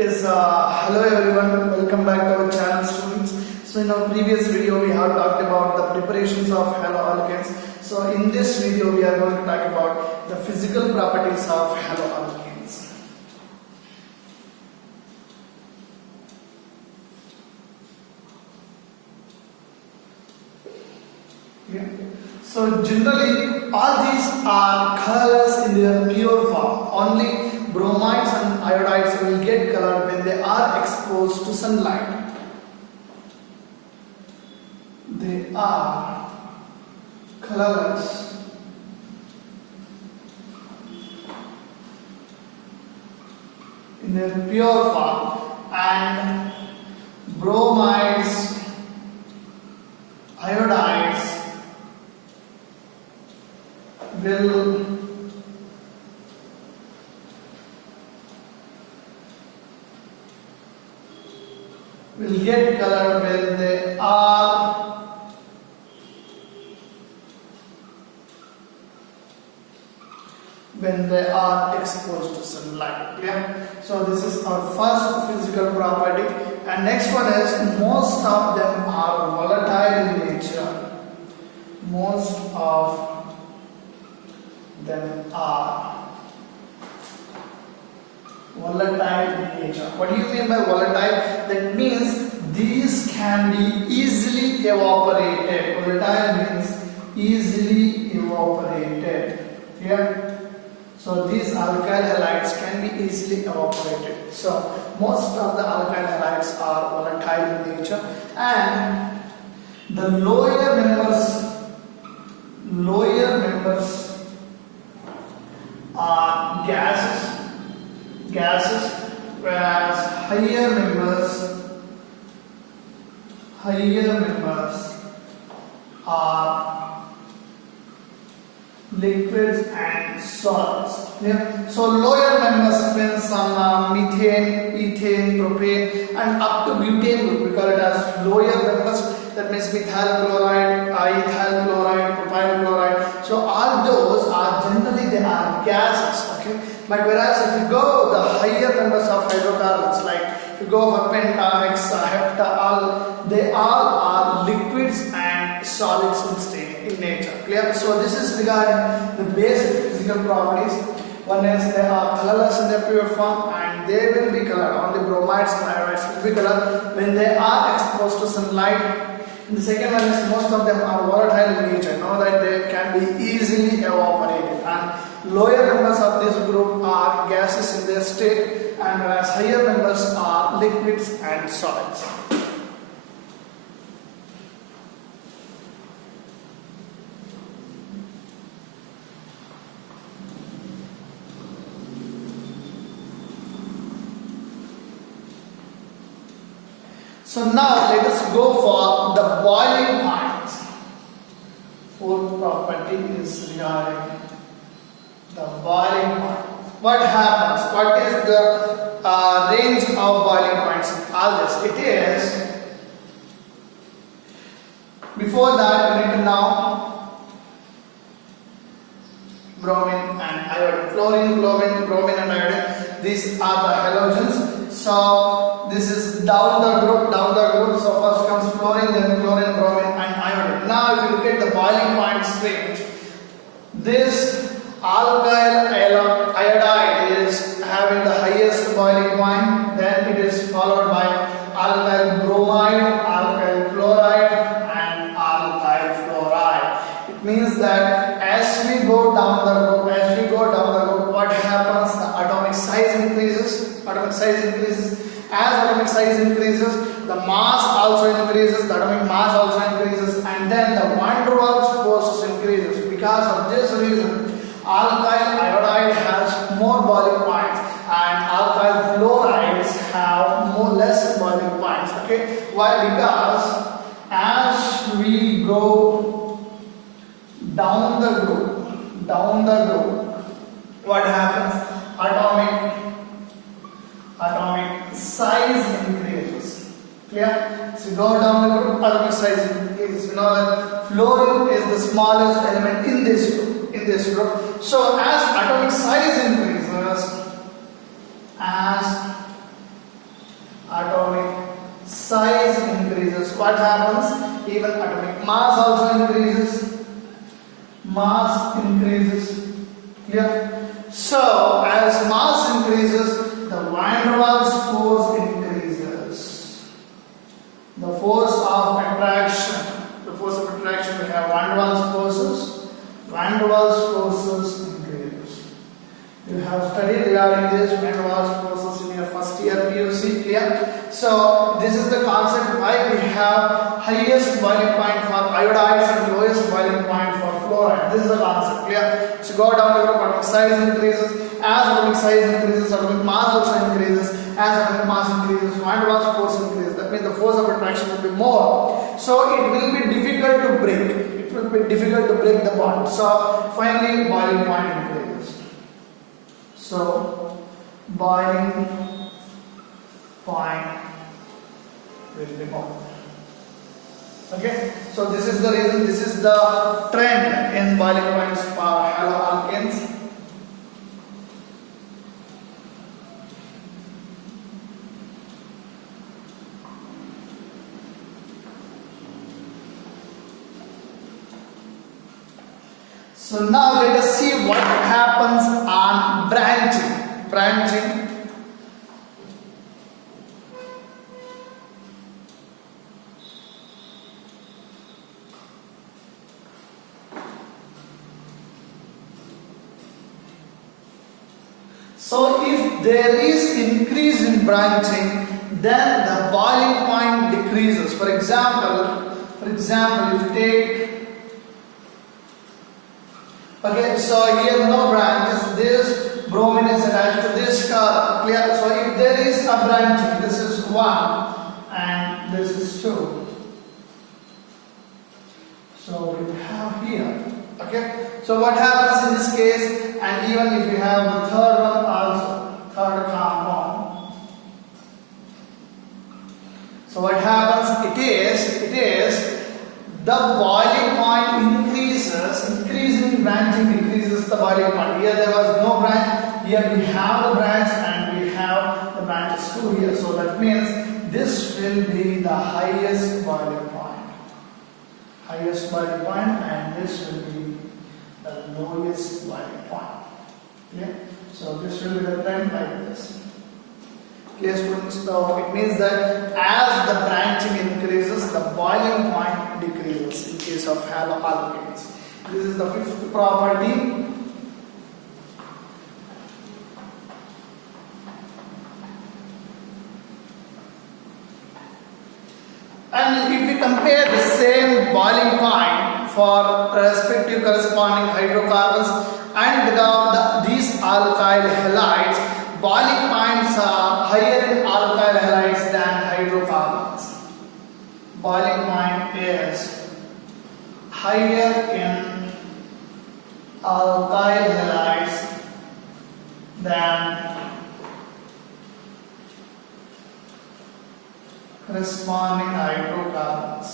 Hello everyone, welcome back to our channel students. So in our previous video we have talked about the preparations of haloalkanes. So in this video we are going to talk about the physical properties of haloalkanes. Yeah. So generally all these are colorless in their pure form. Only bromides and iodides will get colored when they are exposed to sunlight. They are colorless in their pure form, and bromides, iodides will get colored when they are exposed to sunlight. Yeah. So this is our first physical property, and next one is most of them are volatile in nature. Most of them are volatile in nature. What do you mean by volatile? That means these can be easily evaporated. Volatile means easily evaporated. Yeah. So these alkyl halides can be easily evaporated. So most of the alkyl halides are volatile in nature, and the lower members are gases, whereas higher members are liquids and solids. Yeah. So lower members means some methane, ethane, propane, and up to butane group. We call it as lower members. That means methyl chloride, ethyl chloride, propyl chloride. So all those are generally they are gases. Okay. But whereas if you go the higher members of hydrocarbons, like if you go for penta, hexa, hepta, all they all are liquids and solids in nature. Clear? So this is regarding the basic physical properties. One is they are colorless in their pure form, and they will be colored. Only bromides and iodides will be colored when they are exposed to sunlight. And the second one is most of them are volatile in nature. Know that they can be easily evaporated. And lower members of this group are gases in their state, and whereas higher members are liquids and solids. So now let us go for the boiling point. Fourth property is regarding the boiling point. What happens? What is the range of boiling points in all this? It is, before that we need to know bromine and iodine. Fluorine, bromine and iodine. These are the halogens. So this is down the group. So first comes fluorine, then chlorine, bromine and iodine. Now if you look at the boiling points range, this alkyl iodide is having the highest boiling point. Then it is followed by alkyl bromide, alkyl chloride and alkyl fluoride. It means that as we go down the group, what happens? The atomic size increases. As atomic size increases, the mass also increases, the atomic mass also increases, and then the van der Waals forces increases. Because of this reason, alkyl iodide has more boiling points, and alkyl fluorides have less boiling points. Okay, why? Because as we go down the group, what happens? Atomic size increases. Clear? So go down the group, atomic size increases. We know that fluorine is the smallest element in this group. So as atomic size increases, So as mass increases, the van der Waals force increases. The force of attraction. The force of attraction, we have van der Waals forces. Van der Waals forces increases. You have studied regarding this van der Waals forces in your first year PUC, clear? So this is the concept why we have highest boiling point for iodides and lowest boiling point for fluoride. This is the concept, clear? So go down to the atomic size increases. As atomic size increases, atomic mass also increases. As atomic mass increases, van der Waals force increases. That means the force of attraction will be more. So it will be difficult to break. It will be difficult to break the bond. So finally boiling point increases. So boiling point will be more. Okay, so this is the reason, this is the trend in boiling points for haloalkanes. So now let us see what happens on branching. Branching. So if there is increase in branching, then the boiling point decreases. For example, if you take, okay, so here no branches, this bromine is attached to this carbon, clear? So if there is a branching, this is 1 and this is 2. So we have here, okay? So what happens in this case, and even if you have the third one also, third compound. So what happens, it is the boiling point increases, increasing branching decreases the boiling point. Here there was no branch, here we have the branch and we have the branches too here. So that means this will be the highest boiling point. Highest boiling point, and this will be the lowest boiling point. Okay? So this will be the trend like this. Okay, students, so it means that as the branching increases, the boiling point decreases in case of haloalkanes. This is the fifth property. And if we compare the same boiling point for respective corresponding hydrocarbons and these alkyl halides, boiling points are higher in alkyl halides than hydrocarbons. Boiling point is higher in alkyl halides than corresponding hydrocarbons.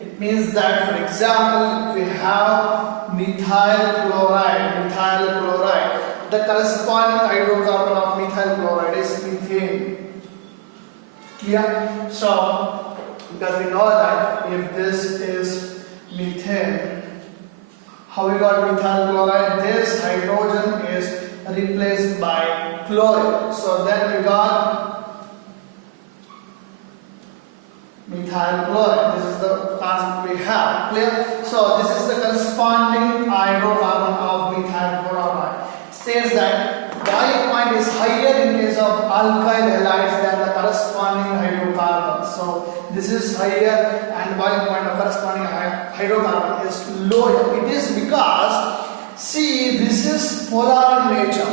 It means that, for example, if we have methyl chloride, the corresponding hydrocarbon of methyl chloride is methane. Yeah. So, because we know that if this is methane, how we got methyl chloride? This hydrogen is replaced by chlorine. So then we got methyl chloride. This is the concept we have. Clear? So this is the corresponding hydrocarbon of methyl chloride. Says that boiling point is higher in case of alkyl halides than the corresponding hydrocarbons. So this is higher and boiling point of corresponding hydrocarbon is lower. It is because, see, this is polar in nature.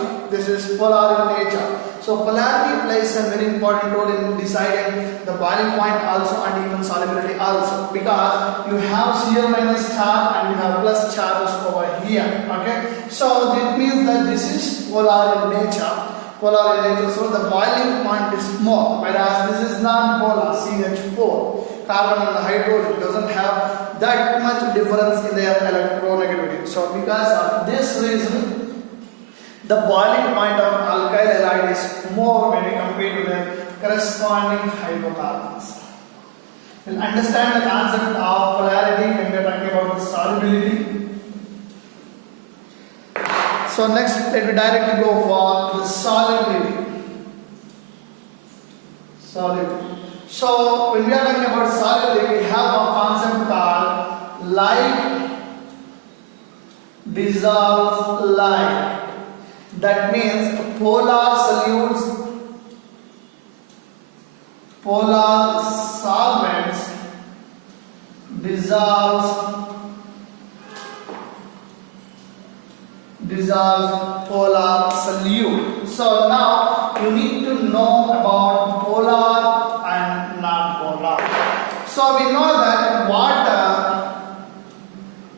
So polarity plays a very important role in deciding the boiling point also and even solubility also, because you have Cl minus charge and you have plus charges over here. Okay, so that means that this is polar in nature. So the boiling point is more, whereas this is non-polar, CH4. Carbon and the hydrogen doesn't have that much difference in their electronegativity. So because of this reason, the boiling point of alkyl halide is more when we compare to the corresponding hydrocarbons. We'll understand the concept of polarity when we are talking about the solubility. So next, let me directly go for the solubility. Solubility. So when we are talking about solubility, we have a concept called like dissolves like. That means polar solvents dissolves polar solute. So now you need to know about polar and non-polar. So we know that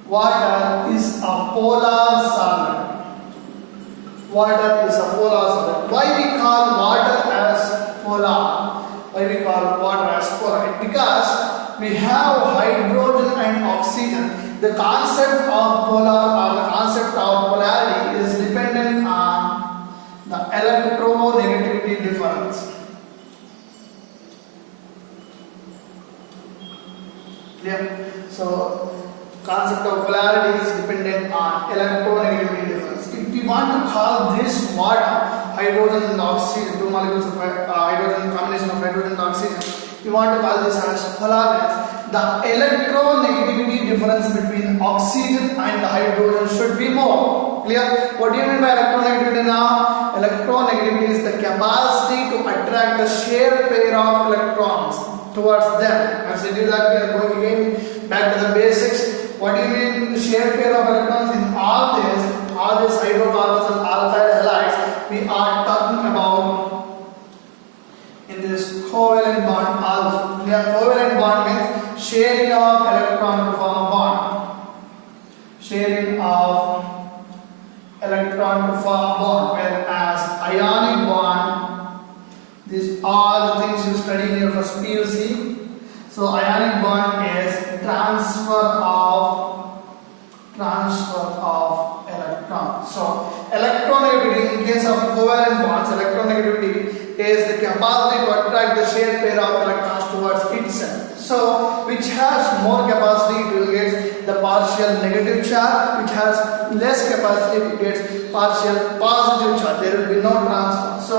water is a polar solvent. Water is a polar solvent. Why we call water as polar? Why we call water as polar? Because we have hydrogen and oxygen. The concept of polar or the concept of polarity is dependent on the electronegativity difference. Clear? So concept of polarity is dependent on electronegativity difference. If we want to call this water, hydrogen and oxygen, two molecules of hydrogen, combination of hydrogen and oxygen, we want to call this as polarness. The electronegativity difference between oxygen and hydrogen should be more. Clear? What do you mean by electronegativity now? Electronegativity is the capacity to attract the shared pair of electrons towards them. As I did that, we are going again back to the basics. What do you mean the shared pair of electrons? In all these hydrocarbons and alkyl halides, we are talking about in this covalent bond also. Covalent bond means sharing of electron to form a bond. Sharing of electron to form a bond. Whereas ionic bond, these are the things you study in your first PUC. So ionic bond is transfer of electrons. So electronegativity in case of covalent bonds, electronegativity is the capacity to attract the shared pair of electrons towards itself. So which has more capacity, it will get the partial negative charge. Which has less capacity, it gets partial positive charge. There will be no transfer. So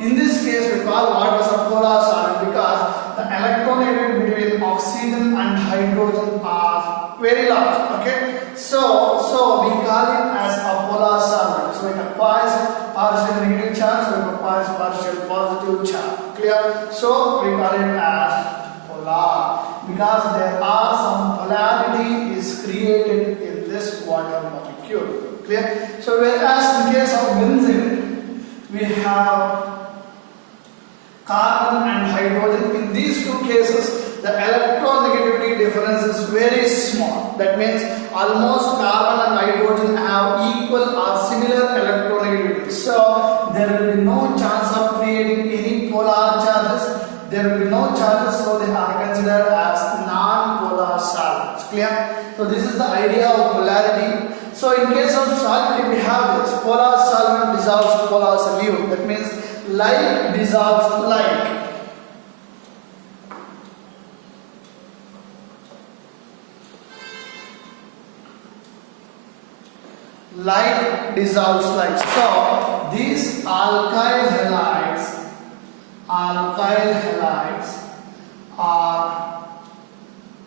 in this case, we call water as a polar solvent because the electronegativity between oxygen and hydrogen are very large. Okay, so we call it as a polar solvent. So it acquires partial negative charge, so it acquires partial positive charge. Clear? So we call it as polar because there are some polarity is created in this water molecule. Clear? So whereas in case of benzene, we have carbon and hydrogen. In these two cases, the electronegativity difference is very small. That means almost carbon and hydrogen have equal or similar electronegativity. So there will be no chance of creating any polar charges. There will be no charges, so they are considered as non-polar solvents. Clear? So this is the idea of polarity. So in case of solubility, we have this polar solvent dissolves polar solute. That means like dissolves like. Like dissolves like. So these alkyl halides are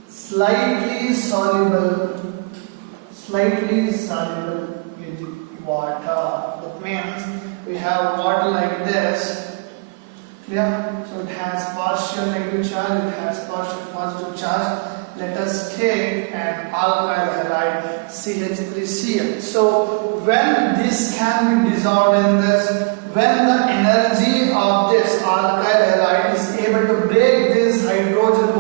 slightly soluble in water. That means we have water like this. Clear? So it has partial negative charge, it has partial positive charge. Let us take an alkyl halide CH3Cl. So when this can be dissolved in this, when the energy of this alkyl halide is able to break this hydrogen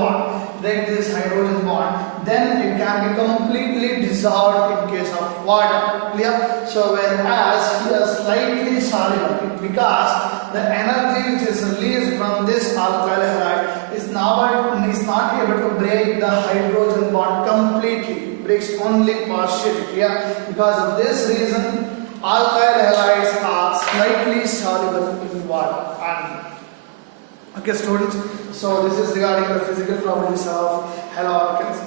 bond, then it can be completely dissolved in case of water. Clear? So whereas here slightly soluble, because the energy which is released from this alkyl halide is not able to break the hydrogen bond completely, breaks only partially. Clear? Because of this reason, alkyl halides are slightly soluble in water. Okay students, so this is regarding the physical properties of haloalkanes.